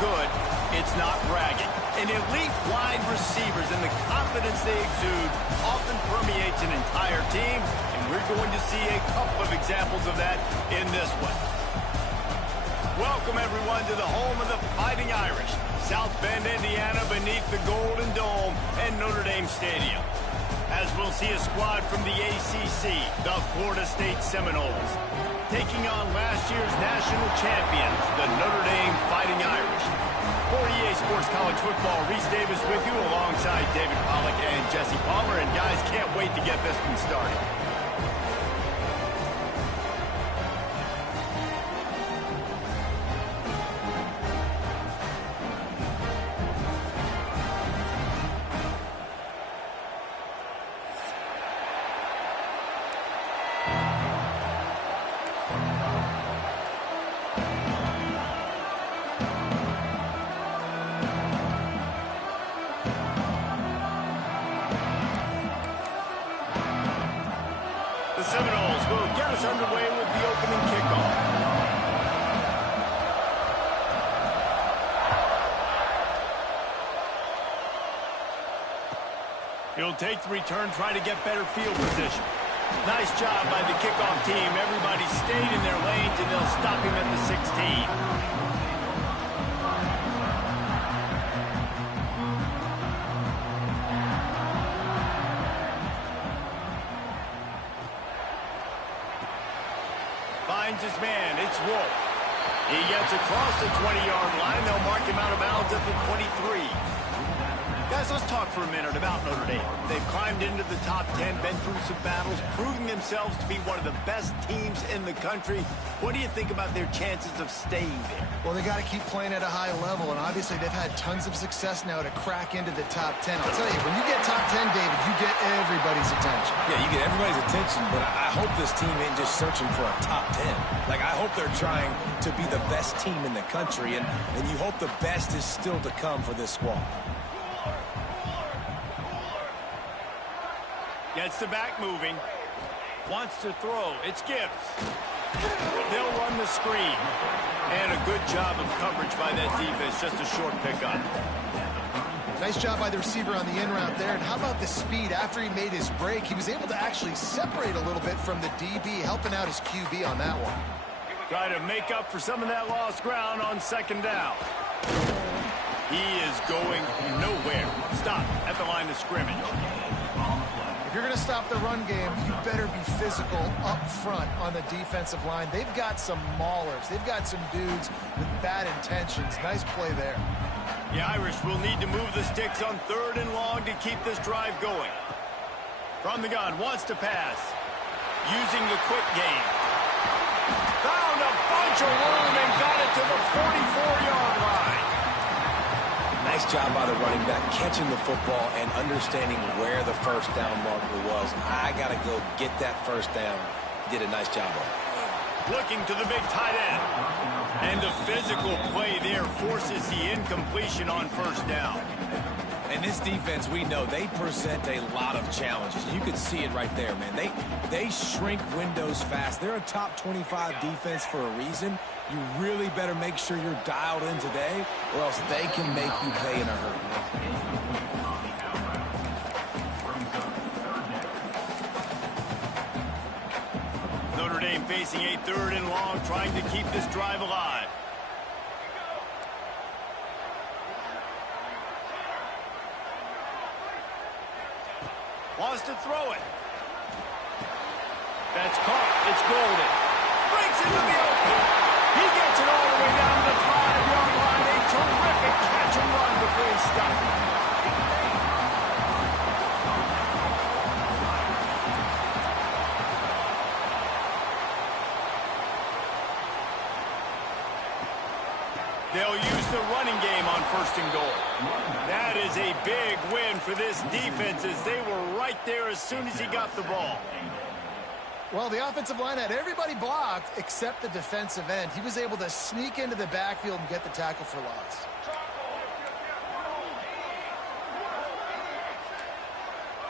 good, it's not bragging. And elite wide receivers and the confidence they exude often permeates an entire team, and we're going to see a couple of examples of that in this one. Welcome, everyone, to the home of the Fighting Irish, South Bend, Indiana, beneath the Golden Dome and Notre Dame Stadium. As we'll see a squad from the ACC, the Florida State Seminoles, taking on last year's national champions, the Notre Dame Fighting Irish. For EA Sports College Football, Reese Davis with you alongside David Pollack and Jesse Palmer. And guys, can't wait to get this one started. Seminoles will get us underway with the opening kickoff. He'll take the return, try to get better field position. Nice job by the kickoff team. Everybody stayed in their lanes, and they'll stop him at the 16. Finds his man. It's Wolf. He gets across the 20-yard line. They'll mark him out of bounds at the 23. Guys, let's talk for a minute about Notre Dame. They've climbed into the top 10, been through some battles, proving themselves to be one of the best teams in the country. What do you think about their chances of staying there? Well, they got to keep playing at a high level, and obviously they've had tons of success now to crack into the top 10. I'll tell you, when you get top 10, David, you get everybody's attention. Yeah, you get everybody's attention, but I hope this team ain't just searching for a top 10. Like, I hope they're trying to be the best team in the country, and you hope the best is still to come for this squad. Gets the back moving. Wants to throw. It's Gibbs. They'll run the screen. And a good job of coverage by that defense. Just a short pickup. Nice job by the receiver on the in route there. And how about the speed? After he made his break, he was able to actually separate a little bit from the DB, helping out his QB on that one. Try to make up for some of that lost ground on second down. He is going nowhere. Stop at the line of scrimmage. If you're going to stop the run game, you better be physical up front on the defensive line. They've got some maulers. They've got some dudes with bad intentions. Nice play there. The Irish will need to move the sticks on 3rd and long to keep this drive going. From the gun, wants to pass. Using the quick game. Found a bunch of room and got it to the 44-yard line. Nice job by the running back, catching the football and understanding where the first down marker was. I got to go get that first down. Did a nice job on it. Looking to the big tight end. And the physical play there forces the incompletion on first down. And this defense, we know, they present a lot of challenges. You can see it right there, man. They shrink windows fast. They're a top 25 defense for a reason. You really better make sure you're dialed in today, or else they can make you pay in a hurry. Notre Dame facing a 3rd and long, trying to keep this drive alive. Wants to throw it. That's caught. It's Golden. Breaks into the open. He gets it all the way down to the 5-yard line. A terrific catch and run before he stopped. They'll use the running game on 1st and goal. That is a big win for this defense as they were right there as soon as he got the ball. Well, the offensive line had everybody blocked except the defensive end. He was able to sneak into the backfield and get the tackle for loss.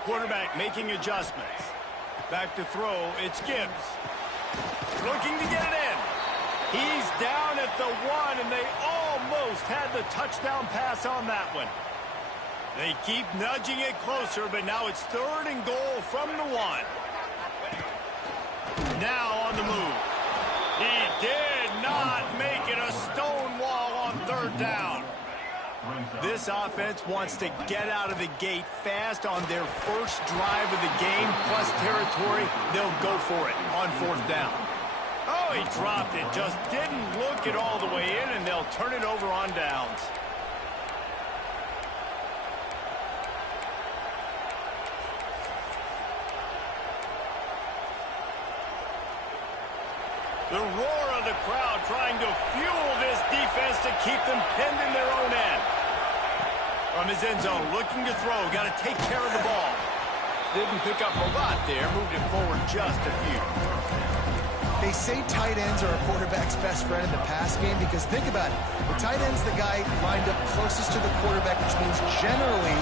Quarterback making adjustments. Back to throw, it's Gibbs. Looking to get it in. He's down at the 1, and they almost had the touchdown pass on that one. They keep nudging it closer, but now it's 3rd and goal from the 1. Now on the move. He did not make it a stone wall on 3rd down. This offense wants to get out of the gate fast on their first drive of the game, plus territory. They'll go for it on 4th down. Oh, he dropped it. Just didn't look it all the way in, and they'll turn it over on downs. The roar of the crowd trying to fuel this defense to keep them pinned in their own end. From his end zone, looking to throw. Got to take care of the ball. Didn't pick up a lot there. Moved it forward just a few. They say tight ends are a quarterback's best friend in the pass game because think about it. The tight end's the guy lined up closest to the quarterback, which means generally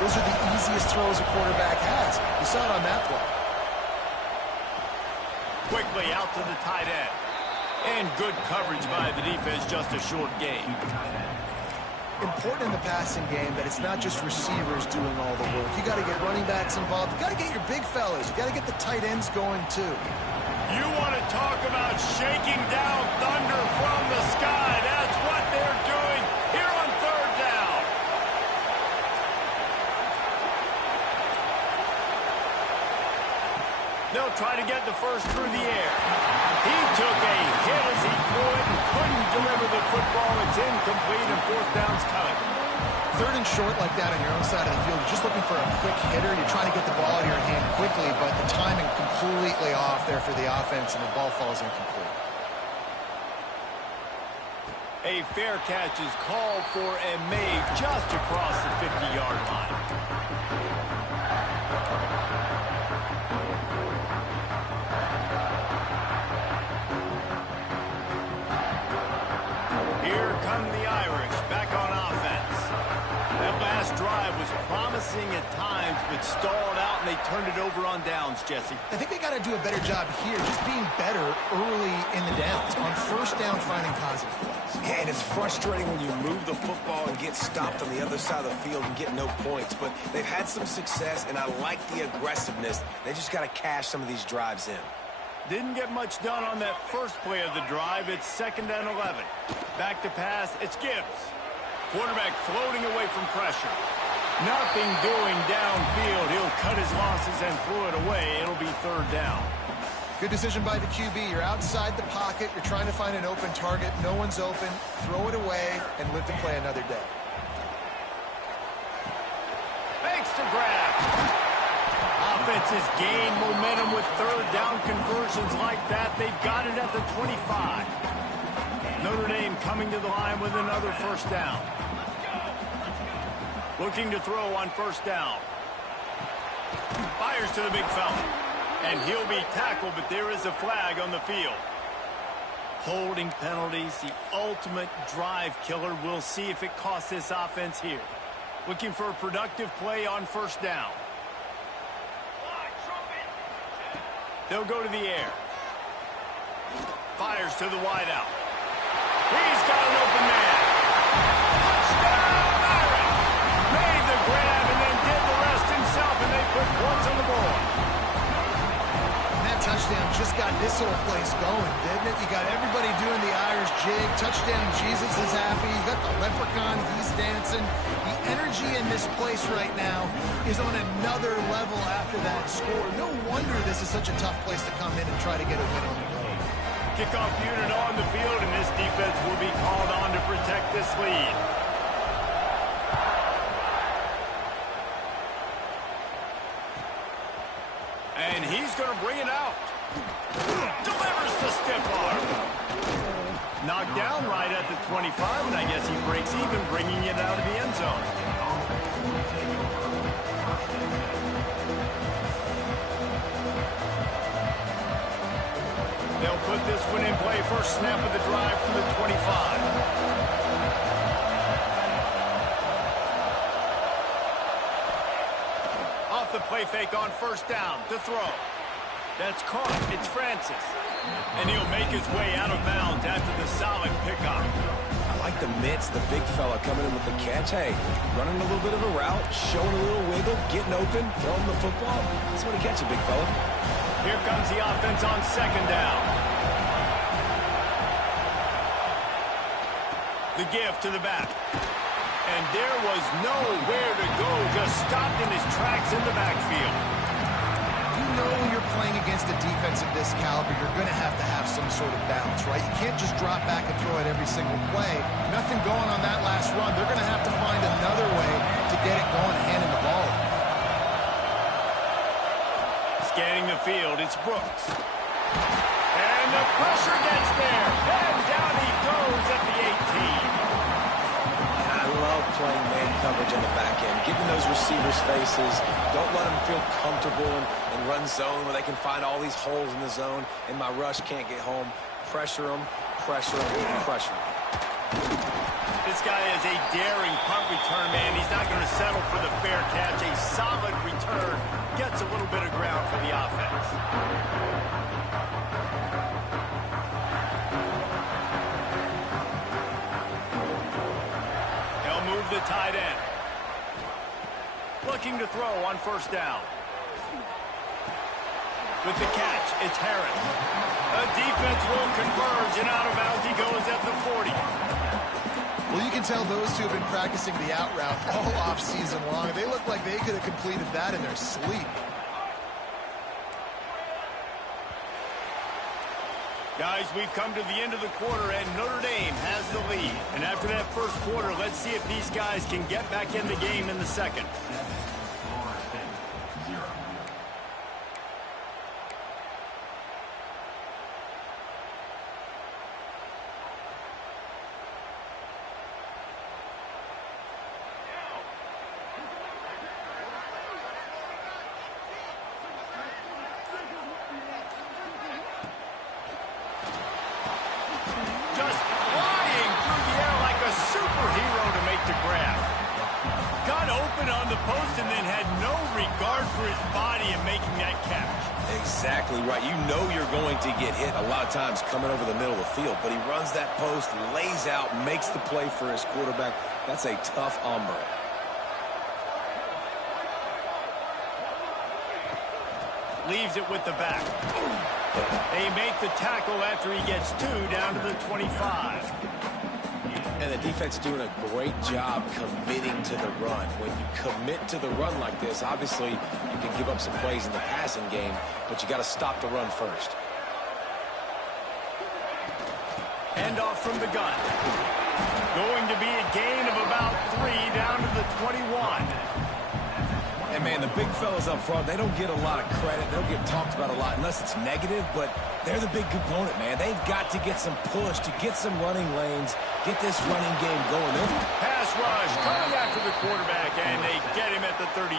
those are the easiest throws a quarterback has. You saw it on that play. Quickly out to the tight end. And good coverage by the defense, just a short gain. Important in the passing game that it's not just receivers doing all the work. You got to get running backs involved. You got to get your big fellas. You got to get the tight ends going too. You want to talk about shaking down thunder from the sky. That's what they're doing here on 3rd down. They'll try to get the first through the air. He took a hit as he threw it and couldn't deliver the football. It's incomplete and 4th down's coming. 3rd and short like that on your own side of the field, you're just looking for a quick hitter. You're trying to get the ball out of your hand quickly, but the timing completely off there for the offense, and the ball falls incomplete. A fair catch is called for and made just across the 50-yard line. Here come the Irish back on offense. That last drive was promising at times, but stalled out, and they turned it over on downs, Jesse. I think they got to do a better job here, just being better early in the downs. On 1st down, finding positive plays. Yeah, and it's frustrating when you move the football and get stopped on the other side of the field and get no points. But they've had some success, and I like the aggressiveness. They just got to cash some of these drives in. Didn't get much done on that first play of the drive. It's 2nd and 11. Back to pass. It's Gibbs. Quarterback floating away from pressure. Nothing doing downfield. He'll cut his losses and throw it away. It'll be 3rd down. Good decision by the QB. You're outside the pocket. You're trying to find an open target. No one's open. Throw it away and live to play another day. Makes the grab. Offenses gain momentum with 3rd down conversions like that. They've got it at the 25. Notre Dame coming to the line with another 1st down. Looking to throw on 1st down. Fires to the big fella. And he'll be tackled, but there is a flag on the field. Holding penalties, the ultimate drive killer. We'll see if it costs this offense here. Looking for a productive play on 1st down. They'll go to the air. Fires to the wideout. He's got an open man. Touchdown, Irish! Made the grab and then did the rest himself, and they put points on the board. And that touchdown just got this whole place going, didn't it? You got everybody doing the Irish jig. Touchdown, Jesus is happy. You got the leprechaun, he's dancing. The energy in this place right now is on another level after that score. No wonder this is such a tough place to come in and try to get a win on the road. Kickoff unit on the field, and this defense will be called on to protect this lead. And he's going to bring it out. Delivers the stiff arm. Knocked down right at the 25, and I guess he breaks even, bringing it out of the end zone. They'll put this one in play. First snap of the drive from the 25. Off the play fake on 1st down to throw. That's caught. It's Francis. And he'll make his way out of bounds after the solid pickup. I like the mitts, the big fella coming in with the catch. Hey, running a little bit of a route, showing a little wiggle, getting open, throwing the football. That's what he catch you, big fella. Here comes the offense on second down. The give to the back. And there was nowhere to go, just stopped in his tracks in the backfield. You know when you're playing against a defense of this caliber, you're going to have some sort of balance, right? You can't just drop back and throw it every single play. Nothing going on that last run. They're going to have to find another way to get it going and handing the ball. Scanning the field, it's Brooks. And the pressure gets there. And down he goes at the 18. I love playing man coverage on the back end, getting those receivers' faces. Don't let them feel comfortable in run zone where they can find all these holes in the zone, and my rush can't get home. Pressure them, pressure them, pressure them. This guy is a daring punt return man. He's not going to settle for the fair catch. A solid return gets a little bit of ground for the offense. The tight end. Looking to throw on first down. With the catch, it's Harris. A defense will converge, and out of bounds he goes at the 40. Well, you can tell those two have been practicing the out route all off-season long. They look like they could have completed that in their sleep. Guys, we've come to the end of the quarter, and Notre Dame has the lead. And after that first quarter, let's see if these guys can get back in the game in the second. Exactly right. You know you're going to get hit a lot of times coming over the middle of the field, but he runs that post, lays out, makes the play for his quarterback. That's a tough hombre. Leaves it with the back. They make the tackle after he gets two down to the 25. And the defense doing a great job committing to the run. When you commit to the run like this, obviously you can give up some plays in the passing game, but you got to stop the run first. Handoff from the gun. Going to be a gain of about 3 down to the 21. And, man, the big fellas up front, they don't get a lot of credit. They don't get talked about a lot unless it's negative, but they're the big component, man. They've got to get some push, to get some running lanes, get this running game going. Pass rush coming after the quarterback, and they get him at the 32.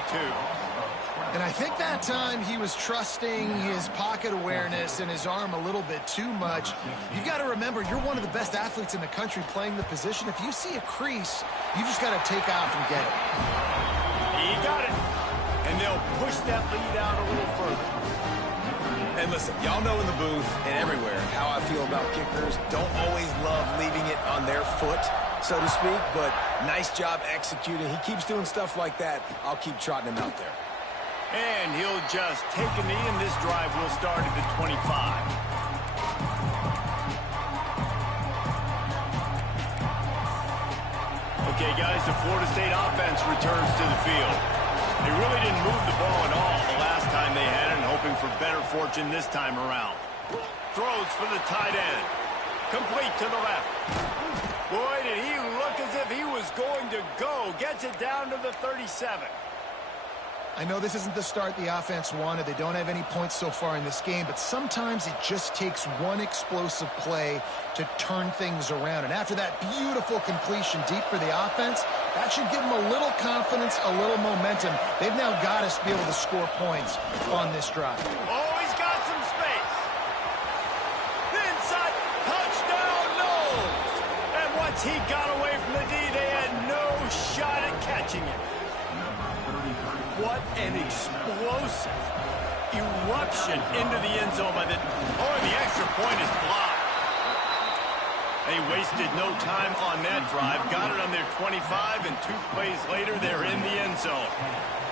And I think that time he was trusting his pocket awareness and his arm a little bit too much. You've got to remember, you're one of the best athletes in the country playing the position. If you see a crease, you just got to take off and get it. He got it. And they'll push that lead out a little further. And listen, y'all know in the booth and everywhere how I feel about kickers. Don't always love leaving it on their foot, so to speak, but nice job executing. He keeps doing stuff like that. I'll keep trotting him out there. And he'll just take a knee, and this drive will start at the 25. Okay, guys, the Florida State offense returns to the field. They really didn't move the ball at all the last time they had it, and hoping for better fortune this time around. Throws for the tight end. Complete to the left. Boy, did he look as if he was going to go. Gets it down to the 37. I know this isn't the start the offense wanted. They don't have any points so far in this game, but sometimes it just takes one explosive play to turn things around. And after that beautiful completion deep for the offense, that should give them a little confidence, a little momentum. They've now got to be able to score points on this drive. Oh, he's got some space. Inside, touchdown, Knowles. And once he got away from the D, they had no shot at catching it. What an explosive eruption into the end zone by the... Oh, the extra point is blocked. They wasted no time on that drive. Got it on their 25, and 2 plays later, they're in the end zone.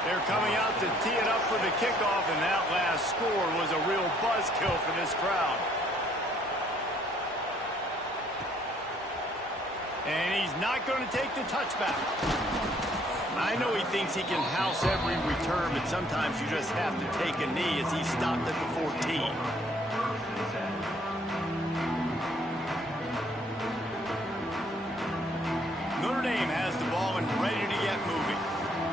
They're coming out to tee it up for the kickoff, and that last score was a real buzzkill for this crowd. And he's not going to take the touchback. I know he thinks he can house every return, but sometimes you just have to take a knee as he stopped at the 14. Notre Dame has the ball and ready to get moving.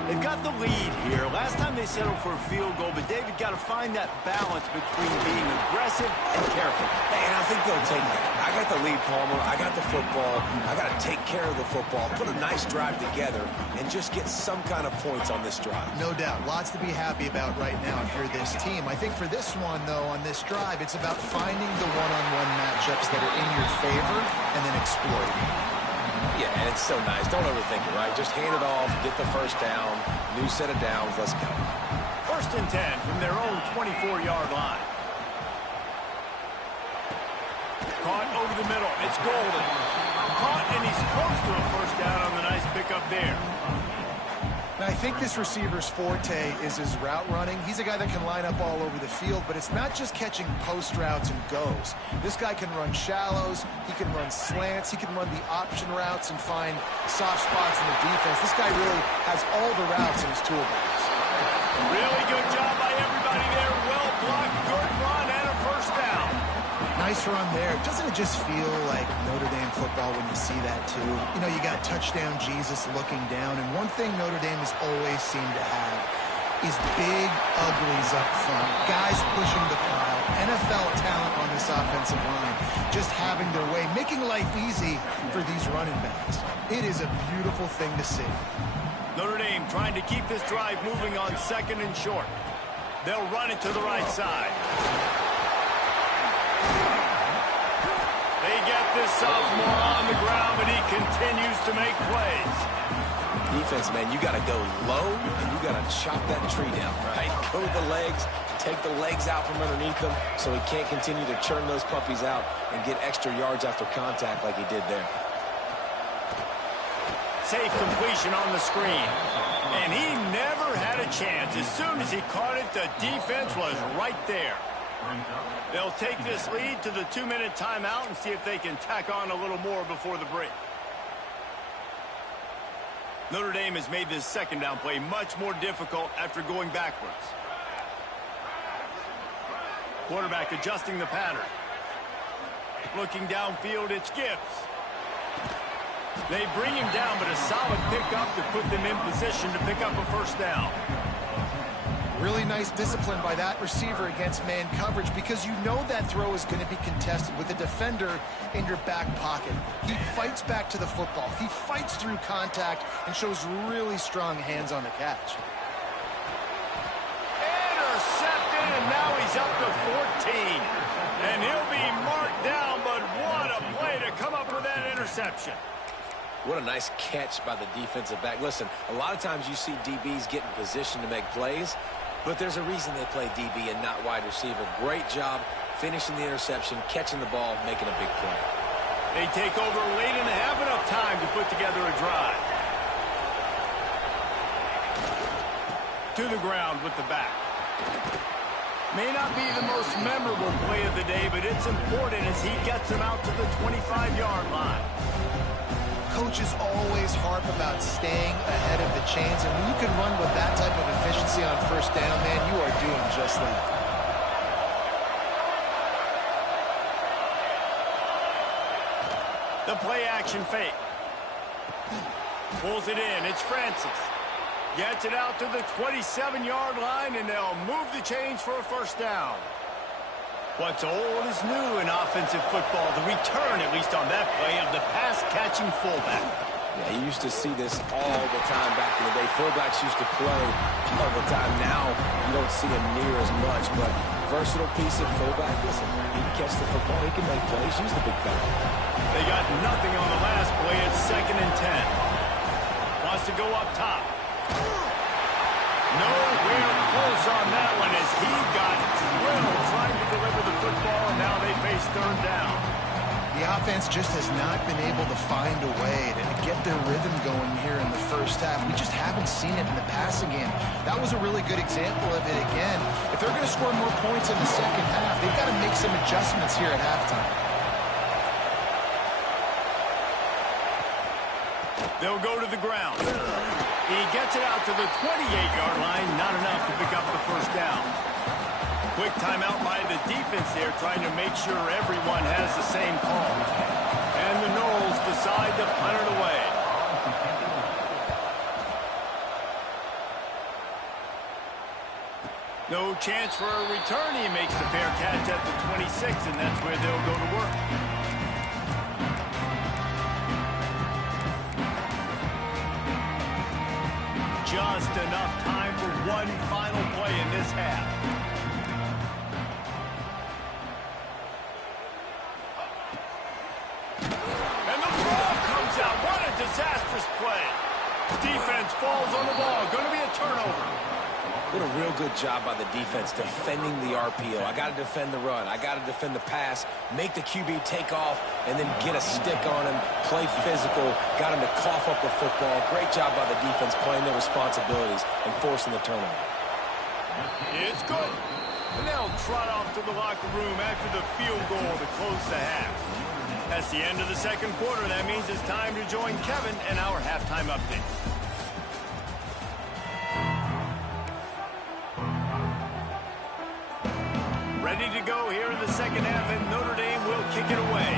They've got the lead here. Last time they settled for a field goal, but David got to find that balance between being aggressive and careful. And I think they'll take that. I got the lead, Palmer. I got the football. I got to take care of the football, put a nice drive together, and just get some kind of points on this drive. No doubt. Lots to be happy about right now if you're this team. I think for this one, though, on this drive, it's about finding the one-on-one matchups that are in your favor and then exploiting. Yeah, and it's so nice. Don't overthink it, right? Just hand it off, get the first down, new set of downs, let's go. 1st and 10 from their own 24-yard line. Caught over the middle. It's Golden. Caught, and he's close to a first down on the nice pickup there. Now, I think this receiver's forte is his route running. He's a guy that can line up all over the field, but it's not just catching post routes and goes. This guy can run shallows, he can run slants, he can run the option routes and find soft spots in the defense. This guy really has all the routes in his toolbox. Really good job by everybody there. Well blocked, good run, and a first down. Nice run there. Doesn't it just feel like Notre Dame football when you see that, too? You know, you got touchdown Jesus looking down, and one thing Notre Dame has always seemed to have is big uglies up front, guys pushing the pile, NFL talent on this offensive line, just having their way, making life easy for these running backs. It is a beautiful thing to see. Notre Dame trying to keep this drive moving on 2nd and short. They'll run it to the right side. They get this sophomore on the ground, but he continues to make plays. Defense, man, you got to go low, and you got to chop that tree down, right? Go with the legs, take the legs out from underneath him so he can't continue to churn those puppies out and get extra yards after contact like he did there. Safe completion on the screen. And he never had a chance. As soon as he caught it, the defense was right there. They'll take this lead to the 2-minute timeout and see if they can tack on a little more before the break. Notre Dame has made this 2nd down play much more difficult after going backwards. Quarterback adjusting the pattern. Looking downfield, it's Gibbs. They bring him down, but a solid pickup to put them in position to pick up a first down. Really nice discipline by that receiver against man coverage because you know that throw is going to be contested with a defender in your back pocket. He fights back to the football. He fights through contact and shows really strong hands on the catch. Intercepted, and now he's up to 14. And he'll be marked down, but what a play to come up with that interception. What a nice catch by the defensive back. Listen, a lot of times you see DBs get in position to make plays, but there's a reason they play DB and not wide receiver. Great job finishing the interception, catching the ball, making a big play. They take over late and have enough time to put together a drive. To the ground with the back. May not be the most memorable play of the day, but it's important as he gets him out to the 25-yard line. Coaches always harp about staying ahead of the chains, and when you can run with that type of efficiency on first down, man, you are doing just that. The play action fake. Pulls it in. It's Francis. Gets it out to the 27-yard line, and they'll move the chains for a first down. What's old is new in offensive football. The return, at least on that play, of the pass-catching fullback. Yeah, you used to see this all the time back in the day. Fullbacks used to play all the time. Now, you don't see them near as much, but versatile piece of fullback. Listen, he can catch the football. He can make plays. Use the big fella. They got nothing on the last play. It's 2nd and 10. Wants to go up top. Nowhere close on that one as he got drilled trying to deliver the football, and now they face 3rd down. The offense just has not been able to find a way to get their rhythm going here in the first half. We just haven't seen it in the passing game. That was a really good example of it again. If they're going to score more points in the second half, they've got to make some adjustments here at halftime. They'll go to the ground. He gets it out to the 28-yard line. Not enough to pick up the first down. Quick timeout by the defense there, trying to make sure everyone has the same call. And the Noles decide to punt it away. No chance for a return. He makes the fair catch at the 26, and that's where they'll go to work. Just enough time for one final play in this half. And the ball comes out. What a disastrous play. Defense falls on the ball. Going to be a turnover. What a real good job by the defense defending the RPO. I got to defend the run. I got to defend the pass, make the QB take off, and then get a stick on him, play physical, got him to cough up the football. Great job by the defense playing their responsibilities and forcing the turnover. It's good. And they'll trot off to the locker room after the field goal to close the half. That's the end of the second quarter. That means it's time to join Kevin and our halftime update. Ready to go here in the second half, and Notre Dame will kick it away.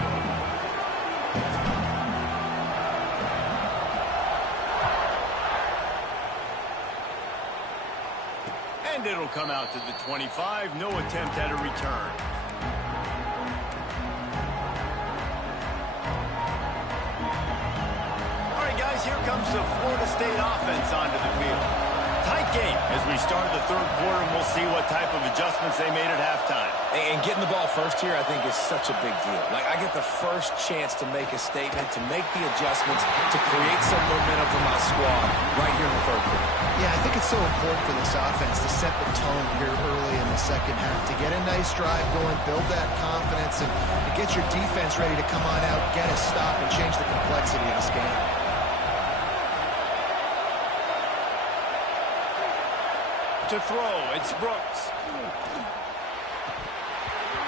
And it'll come out to the 25. No attempt at a return. All right, guys, here comes the Florida State offense onto the field. Tight game as we start the third quarter, and we'll see what type of adjustments they made at halftime. And getting the ball first here, I think, is such a big deal. Like, I get the first chance to make a statement, to make the adjustments, to create some momentum for my squad right here in the third quarter. Yeah, I think it's so important for this offense to set the tone here early in the second half, to get a nice drive going, build that confidence, and get your defense ready to come on out, get a stop, and change the complexity of this game. To throw, it's Brooks.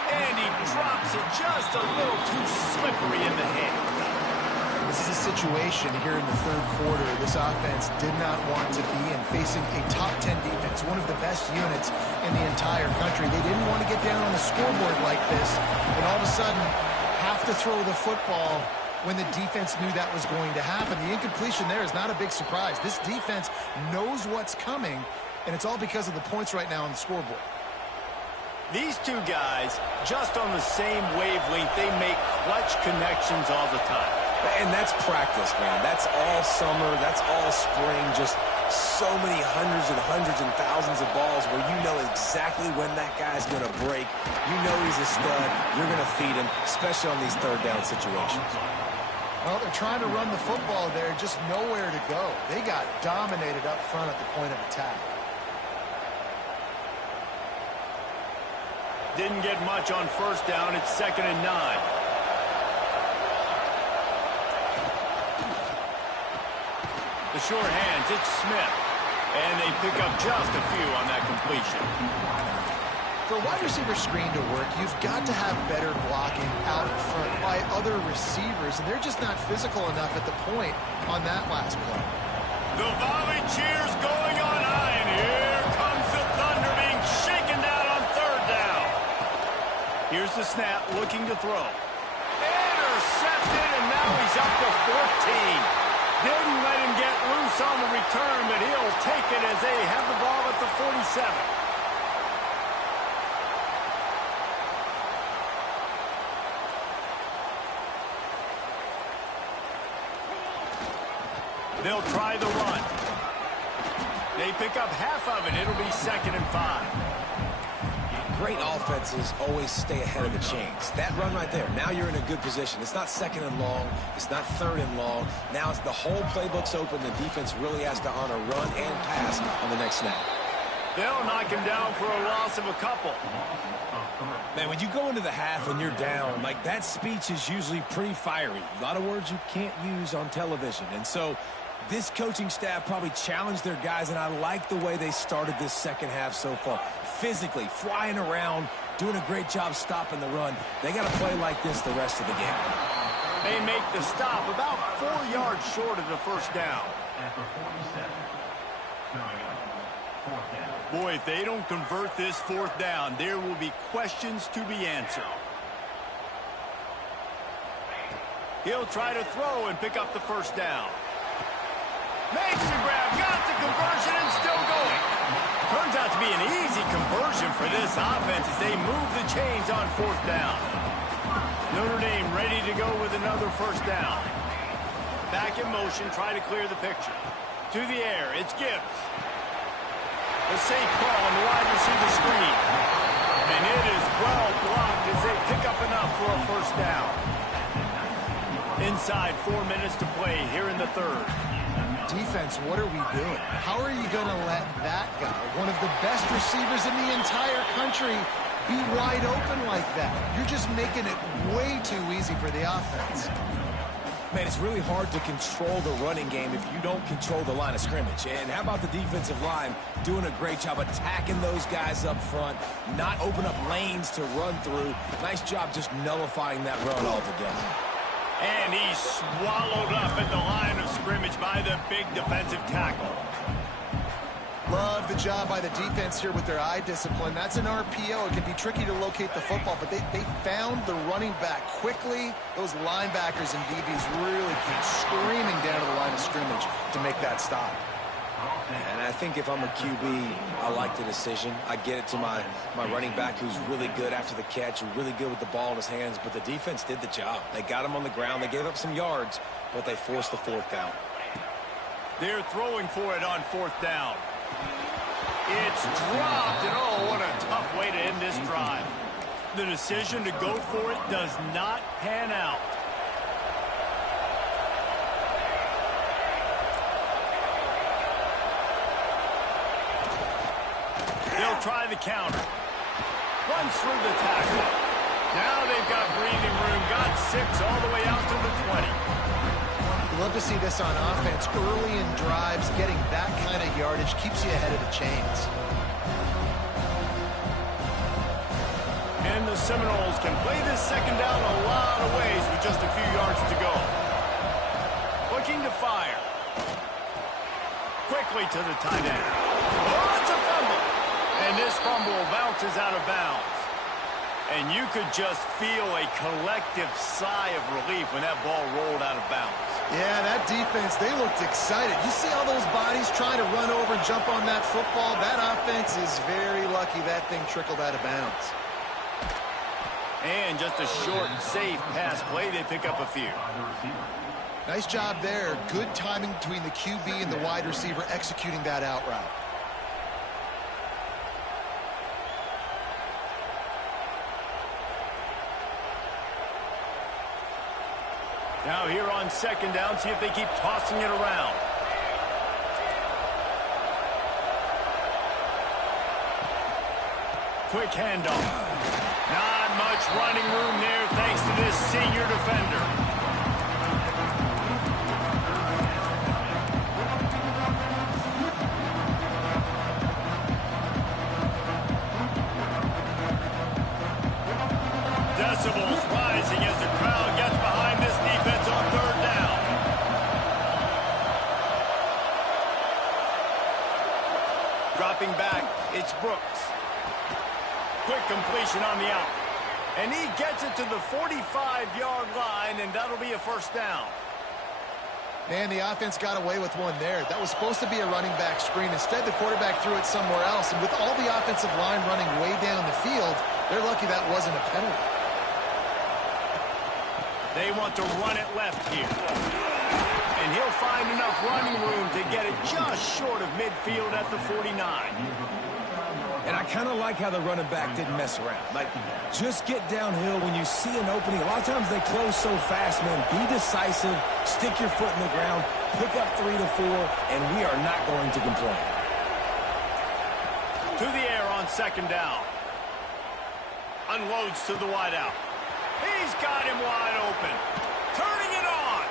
And he drops it just a little too slippery in the hand. This is a situation here in the third quarter this offense did not want to be in, facing a top 10 defense, one of the best units in the entire country. They didn't want to get down on the scoreboard like this and all of a sudden have to throw the football when the defense knew that was going to happen. The incompletion there is not a big surprise. This defense knows what's coming, and it's all because of the points right now on the scoreboard. These two guys, just on the same wavelength, they make clutch connections all the time. And that's practice, man. That's all summer. That's all spring. Just so many hundreds and thousands of balls where you know exactly when that guy's going to break. You know he's a stud. You're going to feed him, especially on these third down situations. Well, they're trying to run the football there, just nowhere to go. They got dominated up front at the point of attack. Didn't get much on first down. It's 2nd and 9. The short hands, it's Smith. And they pick up just a few on that completion. For a wide receiver screen to work, you've got to have better blocking out in front by other receivers, and they're just not physical enough at the point on that last play. The volley cheers going on high, and here comes the Thunder being shaken down on third down. Here's the snap, looking to throw. Intercepted, and now he's up to 14. Didn't let him get loose on the return, but he'll take it as they have the ball at the 47. They'll try the run. They pick up half of it. It'll be 2nd and 5. Great offenses always stay ahead of the chains. That run right there, now you're in a good position. It's not 2nd and long. It's not 3rd and long. Now it's the whole playbook's open. The defense really has to honor run and pass on the next snap. They'll knock him down for a loss of a couple. Man, when you go into the half and you're down, like, that speech is usually pretty fiery. A lot of words you can't use on television. And so this coaching staff probably challenged their guys, and I like the way they started this second half so far. Physically, flying around, doing a great job stopping the run. They got to play like this the rest of the game. They make the stop about 4 yards short of the first down. Boy, if they don't convert this fourth down, there will be questions to be answered. He'll try to throw and pick up the first down. Makes the grab, got the conversion, and still going. Turns out to be an easy conversion for this offense as they move the chains on fourth down. Notre Dame ready to go with another first down. Back in motion, try to clear the picture. To the air, it's Gibbs. A safe call on the wide receiver screen. And it is well blocked as they pick up enough for a first down. Inside 4 minutes to play here in the third. Defense, what are we doing? How are you going to let that guy, one of the best receivers in the entire country, be wide open like that? You're just making it way too easy for the offense. Man, it's really hard to control the running game if you don't control the line of scrimmage. And how about the defensive line doing a great job attacking those guys up front, not open up lanes to run through. Nice job just nullifying that run altogether. And he's swallowed up at the line of scrimmage by the big defensive tackle. Love the job by the defense here with their eye discipline. That's an RPO. It can be tricky to locate the football, but they found the running back quickly. Those linebackers and DBs really came screaming down to the line of scrimmage to make that stop. And I think if I'm a QB, I like the decision. I get it to my running back who's really good after the catch, really good with the ball in his hands, but the defense did the job. They got him on the ground. They gave up some yards, but they forced the fourth down. They're throwing for it on fourth down. It's dropped, and oh, what a tough way to end this drive. The decision to go for it does not pan out. They'll try the counter. Runs through the tackle. Now they've got breathing room. Got 6 all the way out to the 20. Love to see this on offense. Early in drives, getting that kind of yardage keeps you ahead of the chains. And the Seminoles can play this second down a lot of ways with just a few yards to go. Looking to fire. Quickly to the tight end. Oh, it's a fumble. And this fumble bounces out of bounds. And you could just feel a collective sigh of relief when that ball rolled out of bounds. Yeah, that defense, they looked excited. You see all those bodies trying to run over and jump on that football? That offense is very lucky that thing trickled out of bounds. And just a short, safe pass play, they pick up a few. Nice job there. Good timing between the QB and the wide receiver executing that out route. Now here on second down, see if they keep tossing it around. Quick handoff. Not much running room there thanks to this senior defender. Decibels rising as the crowd gets behind this defense on third down. Dropping back, it's Brooks. Quick completion on the out. And he gets it to the 45-yard line, and that'll be a first down. Man, the offense got away with one there. That was supposed to be a running back screen. Instead, the quarterback threw it somewhere else. And with all the offensive line running way down the field, they're lucky that wasn't a penalty. They want to run it left here. And he'll find enough running room to get it just short of midfield at the 49. And I kind of like how the running back didn't mess around. Like, just get downhill when you see an opening. A lot of times they close so fast, man. Be decisive, stick your foot in the ground, pick up 3 to 4, and we are not going to complain. to the air on second down. Unloads to the wideout. He's got him wide open. Turning it on.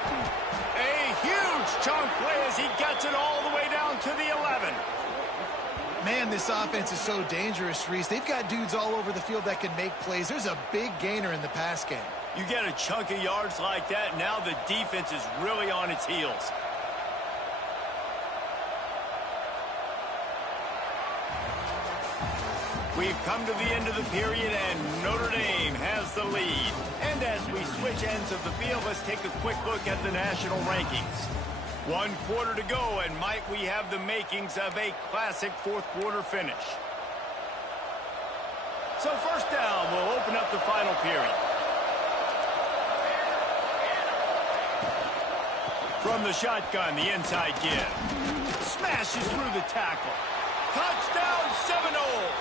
A huge chunk play as he gets it all the way down to the 11. Man, this offense is so dangerous, Reese. They've got dudes all over the field that can make plays. There's a big gainer in the pass game. You get a chunk of yards like that, now the defense is really on its heels. We've come to the end of the period, and Notre Dame has the lead. And as we switch ends of the field, let's take a quick look at the national rankings. 1 quarter to go, and might we have the makings of a classic fourth-quarter finish. So first down, we'll open up the final period. From the shotgun, the inside give. Smashes through the tackle. Touchdown, Seminoles!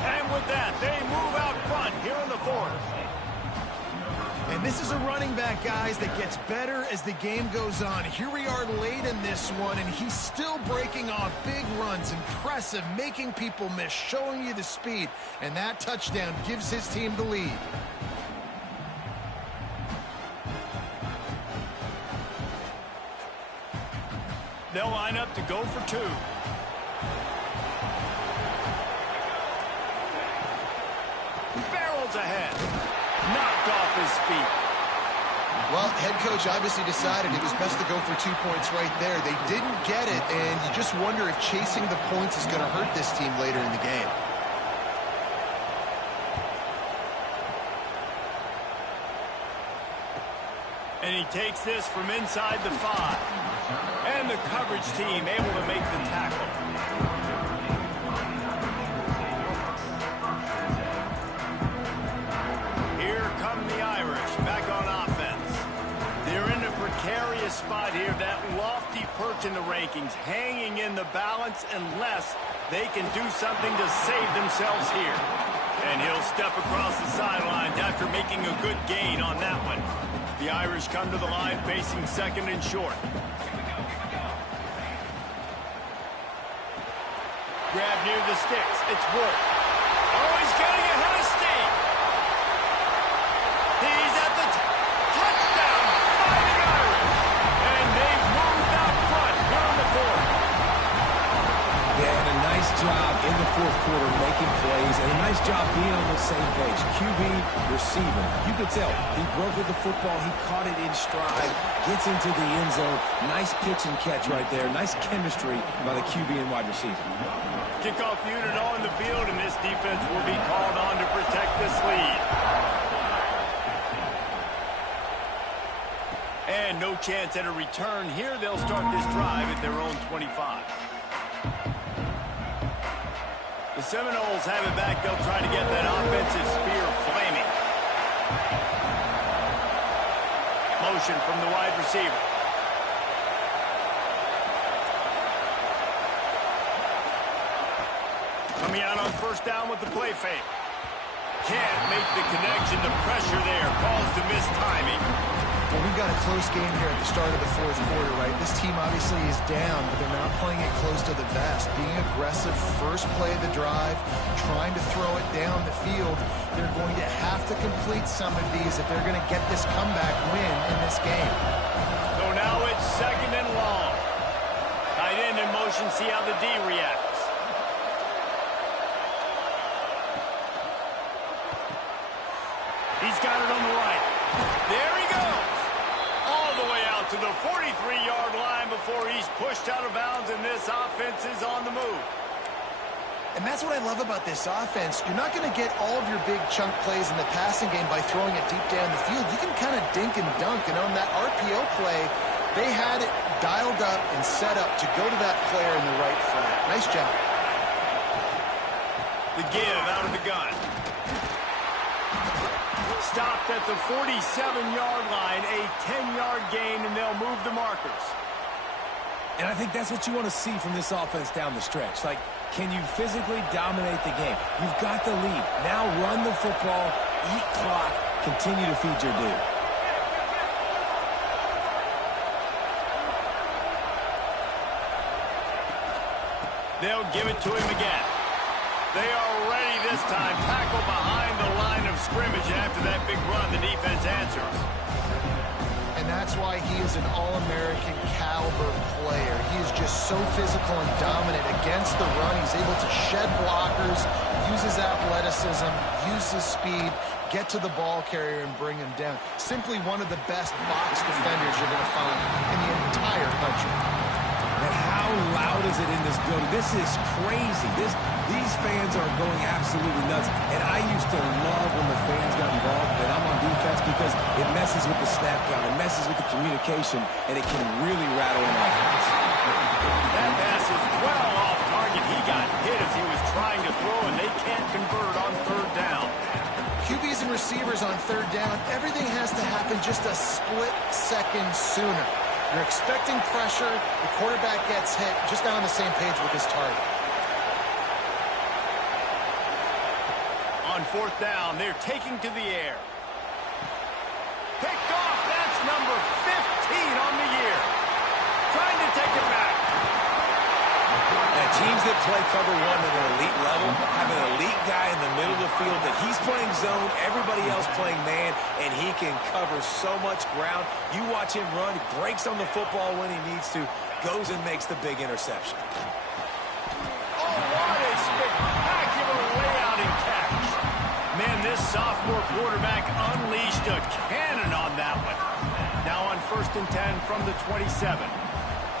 And with that, they move out front here in the fourth. And this is a running back, guys, that gets better as the game goes on. Here we are late in this one, and he's still breaking off big runs. Impressive, making people miss, showing you the speed. And that touchdown gives his team the lead. They'll line up to go for 2. Barrels ahead. Knocked off his feet. Well, head coach obviously decided it was best to go for 2 points right there. They didn't get it, and you just wonder if chasing the points is going to hurt this team later in the game. And he takes this from inside the 5. And the coverage team able to make the tackle. Here come the Irish back on offense. They're in a precarious spot here. That lofty perch in the rankings, hanging in the balance unless they can do something to save themselves here. And he'll step across the sidelines after making a good gain on that one. The Irish come to the line facing second and short. Grab near the sticks. It's Wolf. Oh, he's getting ahead of steam. He's at the touchdown. Fighting Irish. And they've moved out front here in the fourth. Yeah, and a nice job in the fourth quarter making plays, and a nice job being on the same page. QB, receiver. You could tell he broke with the football. He caught it in stride, gets into the end zone. Nice pitch and catch right there. Nice chemistry by the QB and wide receiver. Kickoff unit on the field, and this defense will be called on to protect this lead. And no chance at a return here. They'll start this drive at their own 25. The Seminoles have it back. They'll try to get that offensive spear flaming. Motion from the wide receiver. Coming out on first down with the play fake. Can't make the connection. The pressure there caused the missed timing. Well, we've got a close game here at the start of the fourth quarter, right? This team obviously is down, but they're not playing it close to the vest. Being aggressive, first play of the drive, trying to throw it down the field. They're going to have to complete some of these if they're going to get this comeback win in this game. So now it's second and long. Tight end in motion, see how the D reacts. He's got it on the right. There he goes. All the way out to the 43-yard line before he's pushed out of bounds, and this offense is on the move. And that's what I love about this offense. You're not going to get all of your big chunk plays in the passing game by throwing it deep down the field. You can kind of dink and dunk, and on that RPO play, they had it dialed up and set up to go to that player in the right flat. Nice job. The give out of the gun. Stopped at the 47-yard line, a 10-yard gain, and they'll move the markers. And I think that's what you want to see from this offense down the stretch. Like, can you physically dominate the game? You've got the lead. Now run the football, eat clock, continue to feed your dude. They'll give it to him again. They are ready this time. Tackle behind the line of scrimmage. And after that big run, the defense answers. And that's why he is an All-American caliber player. He is just so physical and dominant against the run. He's able to shed blockers, use his athleticism, use his speed, get to the ball carrier and bring him down. Simply one of the best box defenders you're going to find in the entire country. And how loud is it in this building? This is crazy. These fans are going absolutely nuts. And I used to love when the fans got involved, and I'm on defense, because it messes with the snap count, it messes with the communication, and it can really rattle an offense. That pass is well off target. He got hit as he was trying to throw, and they can't convert on third down. QBs and receivers on third down, everything has to happen just a split second sooner. You're expecting pressure, the quarterback gets hit, just not on the same page with his target. On fourth down, they're taking to the air. Picked off, that's number 15 on the year. Trying to take it back. Now, teams that play cover one at an elite level have an elite guy in the middle of the field that he's playing zone, everybody else playing man, and he can cover so much ground. You watch him run, he breaks on the football when he needs to, goes and makes the big interception. Oh, what a spectacular layout and catch. Man, this sophomore quarterback unleashed a cannon on that one. Now on 1st and 10 from the 27.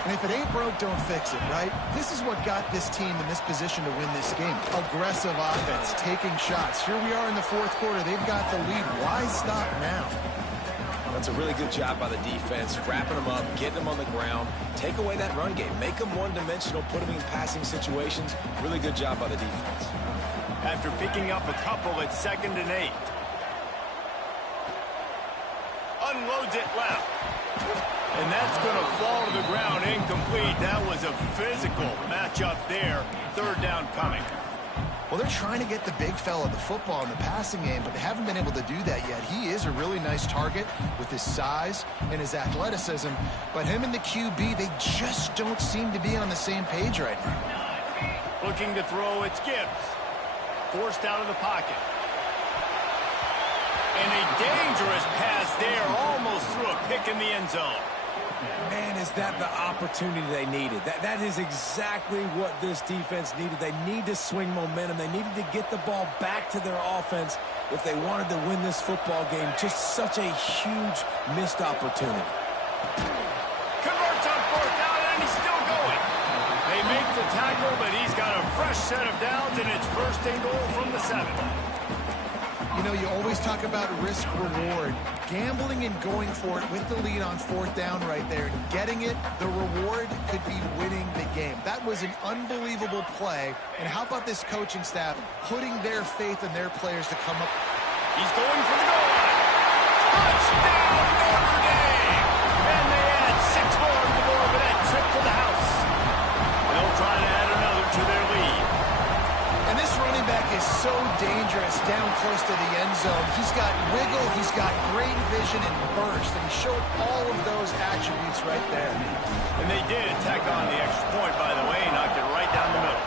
And if it ain't broke, don't fix it, right? This is what got this team in this position to win this game. Aggressive offense, taking shots. Here we are in the fourth quarter. They've got the lead. Why stop now? That's a really good job by the defense, wrapping them up, getting them on the ground, take away that run game, make them one-dimensional, put them in passing situations. Really good job by the defense. After picking up a couple at 2nd and 8. Unloads it left. And that's going to fall to the ground incomplete. That was a physical matchup there. Third down coming. Well, they're trying to get the big fella the football in the passing game, but they haven't been able to do that yet. He is a really nice target with his size and his athleticism, but him and the QB, they just don't seem to be on the same page right now. Looking to throw, it's Gibbs. Forced out of the pocket. And a dangerous pass there, almost threw a pick in the end zone. Man, is that the opportunity they needed. That is exactly what this defense needed. They need to swing momentum. They needed to get the ball back to their offense if they wanted to win this football game. Just such a huge missed opportunity. Converts on 4th down, and he's still going. They make the tackle, but he's got a fresh set of downs, and it's 1st and goal from the 7. You know, you always talk about risk-reward. Gambling and going for it with the lead on 4th down right there and getting it, the reward could be winning the game. That was an unbelievable play. And how about this coaching staff putting their faith in their players to come up? He's going for the goal line. Touchdown, Notre Dame! And they add 6 more to the board with that trip to the house. They'll try to add another to their lead. And this running back is so dangerous down close to the end zone. He's got wiggle, he's got great vision and burst, and he showed all of those attributes right there. And they did tack on the extra point, by the way, knocked it right down the middle.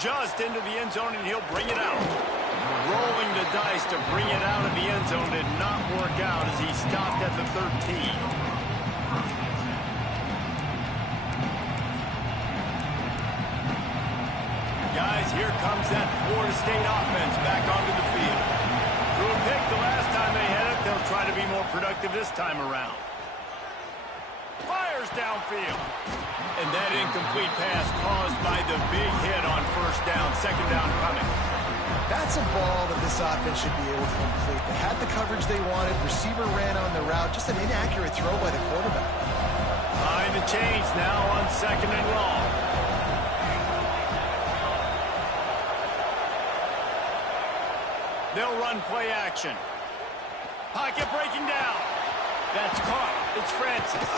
Just into the end zone, and he'll bring it out. Rolling the dice to bring it out of the end zone did not work out as he stopped at the 13. Guys, here comes that Florida State offense back onto the field. Threw a pick the last time they had it. They'll try to be more productive this time around. Fires downfield. And that incomplete pass caused by the big hit on 1st down. 2nd down coming. That's a ball that this offense should be able to complete. They had the coverage they wanted. Receiver ran on the route. Just an inaccurate throw by the quarterback. Behind the chains now on 2nd and long. They'll run play action. Pocket breaking down. That's caught. It's Francis.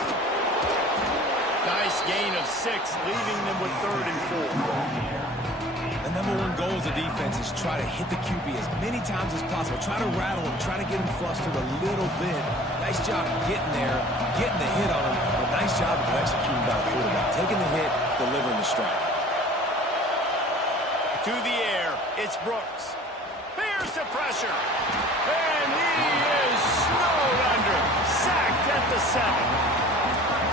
Nice gain of 6, leaving them with 3rd and 4. The number one goal as a defense is try to hit the QB as many times as possible. Try to rattle him, try to get him flustered a little bit. Nice job getting there, getting the hit on him, but Nice job of executing by the quarterback. Taking the hit, delivering the strike. To the air, it's Brooks. Here's the pressure. And he is snowed under. Sacked at the 7.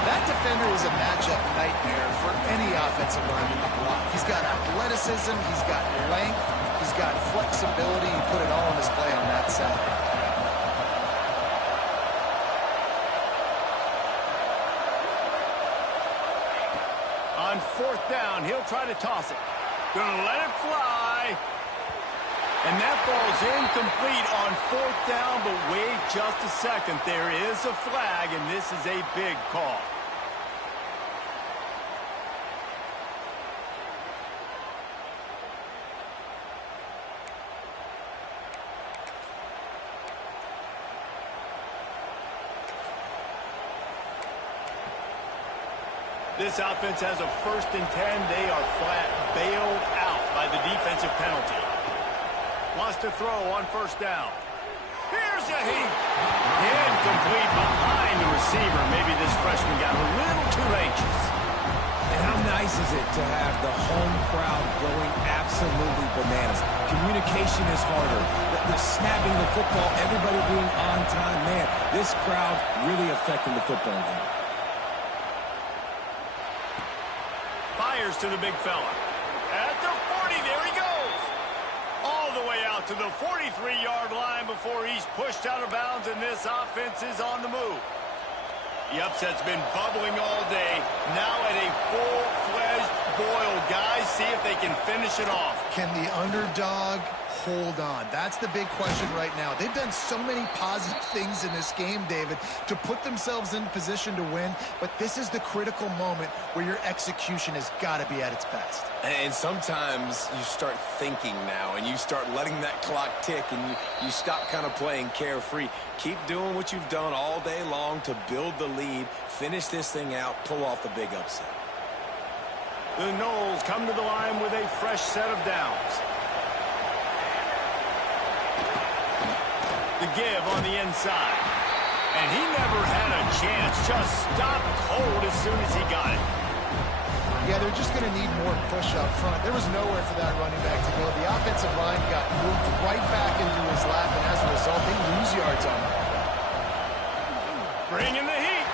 That defender is a matchup nightmare for any offensive lineman to block. He's got athleticism, he's got length, he's got flexibility. He put it all on display on that side. On 4th down, he'll try to toss it. Gonna let it fly. And that ball's incomplete on 4th down, but wait just a second. There is a flag, and this is a big call. This offense has a 1st and 10. They are flat bailed out by the defensive penalty. Wants to throw on 1st down. Here's a heat. Incomplete behind the receiver. Maybe this freshman got a little too anxious. And how nice is it to have the home crowd going absolutely bananas? Communication is harder. The snapping the football, everybody being on time. Man, this crowd really affecting the football game. Fires to the big fella. At the 40, there he goes. All the way out to the 43-yard line before he's pushed out of bounds, and this offense is on the move. The upset's been bubbling all day. Now at a full-fledged boil. Guys, see if they can finish it off. Can the underdog hold on? That's the big question right now. They've done so many positive things in this game, David, to put themselves in position to win, but this is the critical moment where your execution has got to be at its best. And sometimes you start thinking now, and you start letting that clock tick, and you stop kind of playing carefree. Keep doing what you've done all day long to build the lead, finish this thing out, pull off the big upset. The Noles come to the line with a fresh set of downs. The give on the inside. And he never had a chance. Just stopped cold as soon as he got it. Yeah, they're just going to need more push up front. There was nowhere for that running back to go. The offensive line got moved right back into his lap, and as a result, they lose yards on him. Bringing the heat.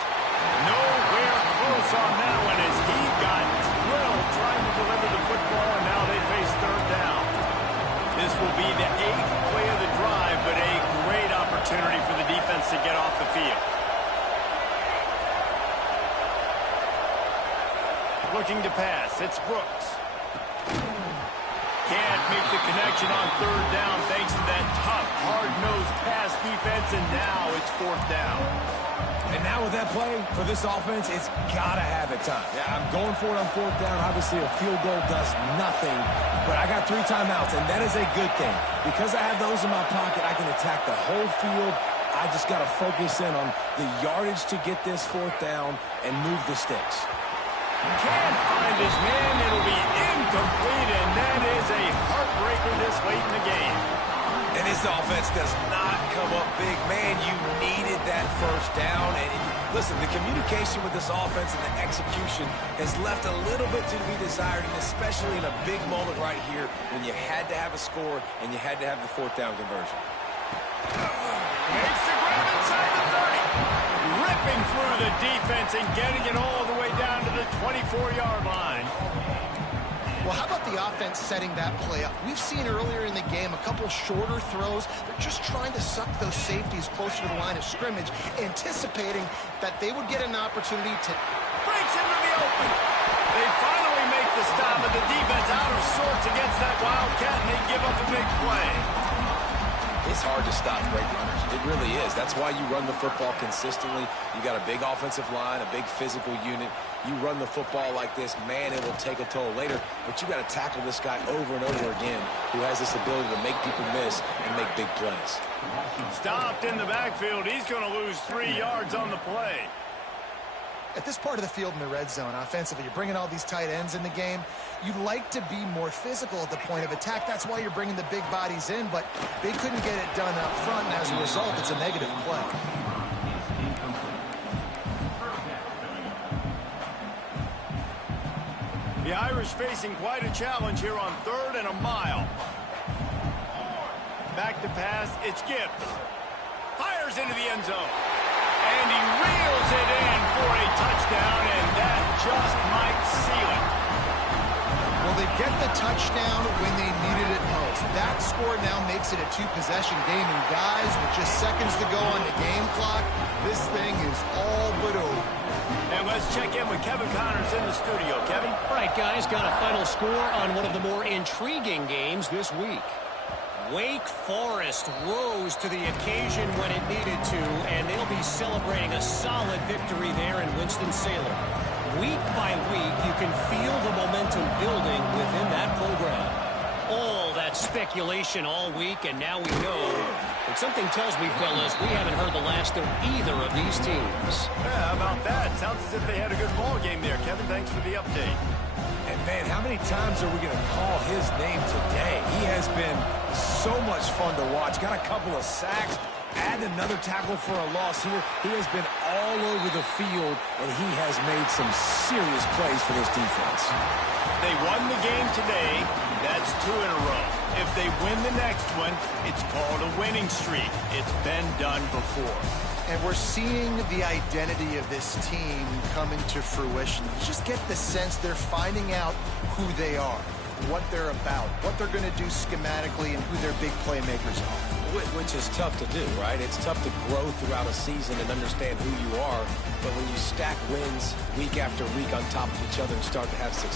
Nowhere close on that one as he got drilled trying to deliver the football, and now they face 3rd down. This will be the 8th play of the drive, but a great opportunity for the defense to get off the field. Looking to pass, it's Brooks. Can't make the connection on 3rd down thanks to that tough, hard-nosed pass defense, and now it's 4th down. And now with that play, for this offense, it's got to have it time. Yeah, I'm going for it on 4th down. Obviously, a field goal does nothing, but I got 3 timeouts, and that is a good thing. Because I have those in my pocket, I can attack the whole field. I just got to focus in on the yardage to get this 4th down and move the sticks. Can't find his man. It'll be incomplete, and that is a heartbreaker this late in the game. And this offense does not come up big. Man, you needed that 1st down. And listen, the communication with this offense and the execution has left a little bit to be desired, and especially in a big moment right here when you had to have a score and you had to have the 4th down conversion. Makes the grab inside the 30. Ripping through the defense and getting it all the way down to the 24-yard line. Well, how about the offense setting that play up? We've seen earlier in the game a couple shorter throws. They're just trying to suck those safeties closer to the line of scrimmage, anticipating that they would get an opportunity to... Breaks into the open. They finally make the stop, but the defense out of sorts against that Wildcat, and they give up a big play. It's hard to stop great runners. It really is. That's why you run the football consistently. You got a big offensive line, a big physical unit. You run the football like this, man, it will take a toll later. But you got to tackle this guy over and over again who has this ability to make people miss and make big plays. Stopped in the backfield. He's going to lose 3 yards on the play. At this part of the field in the red zone, offensively, you're bringing all these tight ends in the game. You'd like to be more physical at the point of attack. That's why you're bringing the big bodies in, but they couldn't get it done up front, and as a result, it's a negative play. The Irish facing quite a challenge here on 3rd and a mile. Back to pass, it's Gibbs. Fires into the end zone. And he reels it in for a touchdown, and that just might seal it. Well, they get the touchdown when they needed it most. That score now makes it a 2-possession game, and guys, with just seconds to go on the game clock, this thing is all but over. And let's check in with Kevin Connors in the studio. Kevin? All right, guys, got a final score on one of the more intriguing games this week. Wake Forest rose to the occasion when it needed to, and they'll be celebrating a solid victory there in Winston-Salem. Week by week, you can feel the momentum building within that program. All that speculation all week, and now we know. But something tells me, fellas, we haven't heard the last of either of these teams. Yeah, how about that? Sounds as if they had a good ball game there. Kevin, thanks for the update. And, man, how many times are we going to call his name today? He has been so much fun to watch. Got a couple of sacks. Add another tackle for a loss here. He has been all over the field, and he has made some serious plays for this defense. They won the game today. That's 2 in a row. If they win the next one, it's called a winning streak. It's been done before. And we're seeing the identity of this team come into fruition. You just get the sense they're finding out who they are, what they're about, what they're going to do schematically, and who their big playmakers are. Which is tough to do, right? It's tough to grow throughout a season and understand who you are. But when you stack wins week after week on top of each other and start to have success,